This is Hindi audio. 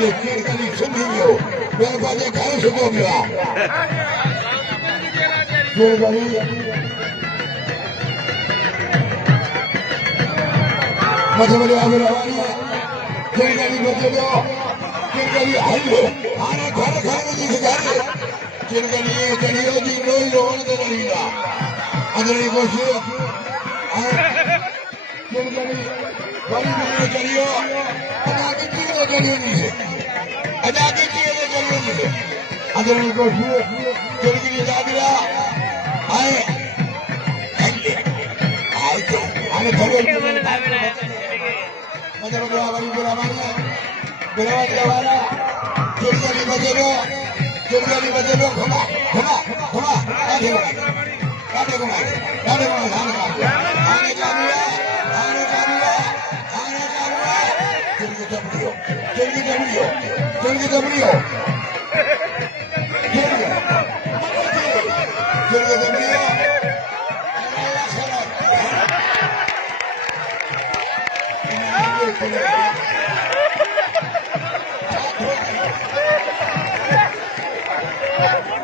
de Kirkani Sumillo, pero de Carlos Gómez. Kirkani. मतलब आगे रवानी किरगली बचलो किरगली हल्लो आने घर घर में दिख जाए किरगली ये करियो जी कोई लोन दे रही ना अगली कोशिश किरगली बड़ी बड़ी करियो अजाकी चीज़ करियो नहीं अजाकी चीज़ करियो नहीं अगली कोशिश किरगली जागरा आए आए तो आने घर मतलब बराबरी बराबरी वाला किरगली बचलो घुमा घुमा घुमा आगे घुमा आने का मिला किरगी दबड़ियो Thank you.